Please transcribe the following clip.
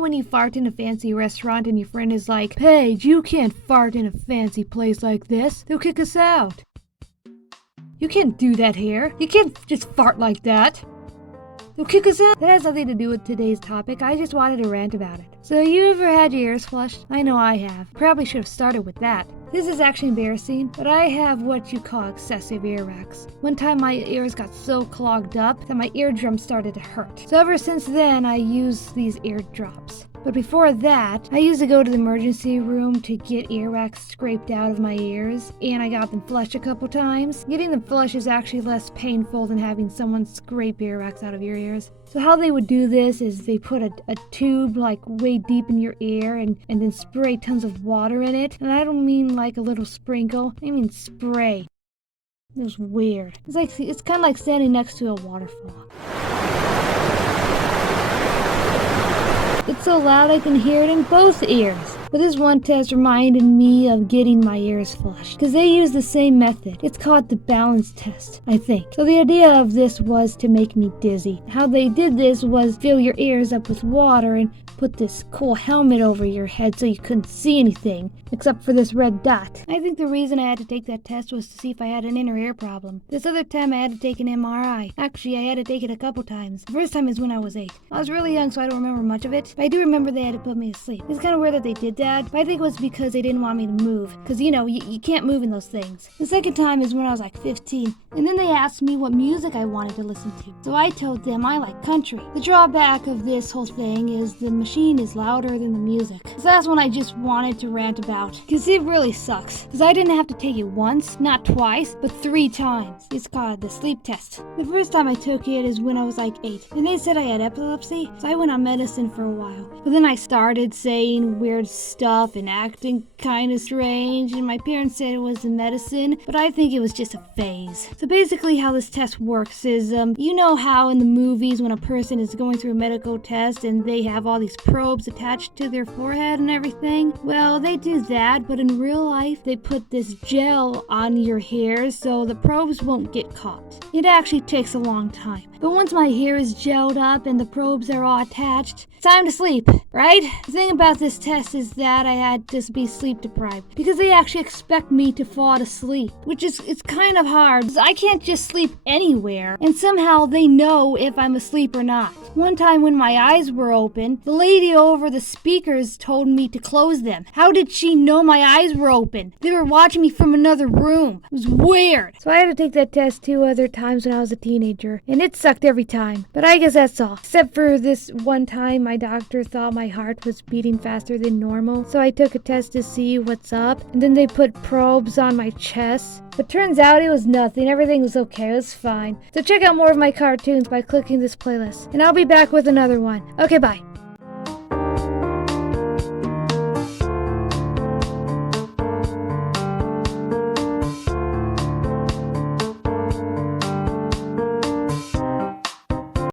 when you fart in a fancy restaurant and your friend is like, Paige, you can't fart in a fancy place like this. They'll kick us out. You can't do that here. You can't just fart like that. They'll kick us out. That has nothing to do with today's topic. I just wanted to rant about it. So you ever had your ears flushed? I know I have. Probably should have started with that. This is actually embarrassing, but I have what you call excessive earwax. One time my ears got so clogged up that my eardrums started to hurt. So ever since then, I use these ear drops. But before that, I used to go to the emergency room to get earwax scraped out of my ears, and I got them flushed a couple times. Getting them flushed is actually less painful than having someone scrape earwax out of your ears. So how they would do this is they put a tube like way deep in your ear and then spray tons of water in it. And I don't mean like a little sprinkle, I mean spray. It was weird. It's kind of like standing next to a waterfall. It's so loud I can hear it in both ears. But this one test reminded me of getting my ears flushed, because they use the same method. It's called the balance test, I think. So the idea of this was to make me dizzy. How they did this was fill your ears up with water and put this cool helmet over your head so you couldn't see anything, except for this red dot. I think the reason I had to take that test was to see if I had an inner ear problem. This other time I had to take an MRI. Actually, I had to take it a couple times. The first time is when I was 8. I was really young, so I don't remember much of it, but I do remember they had to put me to sleep. It's kind of weird that they did that, but I think it was because they didn't want me to move, because you can't move in those things. The second time is when I was like 15, and then they asked me what music I wanted to listen to. So I told them I like country. The drawback of this whole thing is the machine is louder than the music. So that's when I just wanted to rant about, because it really sucks. Because I didn't have to take it once, not twice, but 3 times. It's called the sleep test. The first time I took it is when I was like 8, and they said I had epilepsy, so I went on medicine for a while. But then I started saying weird stuff and acting kind of strange, and my parents said it was the medicine, but I think it was just a phase. So basically how this test works is, you know how in the movies when a person is going through a medical test and they have all these probes attached to their forehead and everything? Well, they do that, but in real life, they put this gel on your hair so the probes won't get caught. It actually takes a long time. But once my hair is gelled up and the probes are all attached, it's time to sleep, right? The thing about this test is that I had to be sleep deprived because they actually expect me to fall asleep, which is it's kind of hard because I can't just sleep anywhere, and somehow they know if I'm asleep or not. One time when my eyes were open, the lady over the speakers told me to close them. How did she know my eyes were open? They were watching me from another room. It was weird. So I had to take that test 2 other times when I was a teenager, and it sucked every time. But I guess that's all. Except for this one time my doctor thought my heart was beating faster than normal, so I took a test to see what's up, and then they put probes on my chest. But turns out it was nothing. Everything was okay. It was fine. So check out more of my cartoons by clicking this playlist, and I'll be back with another one. Okay, bye.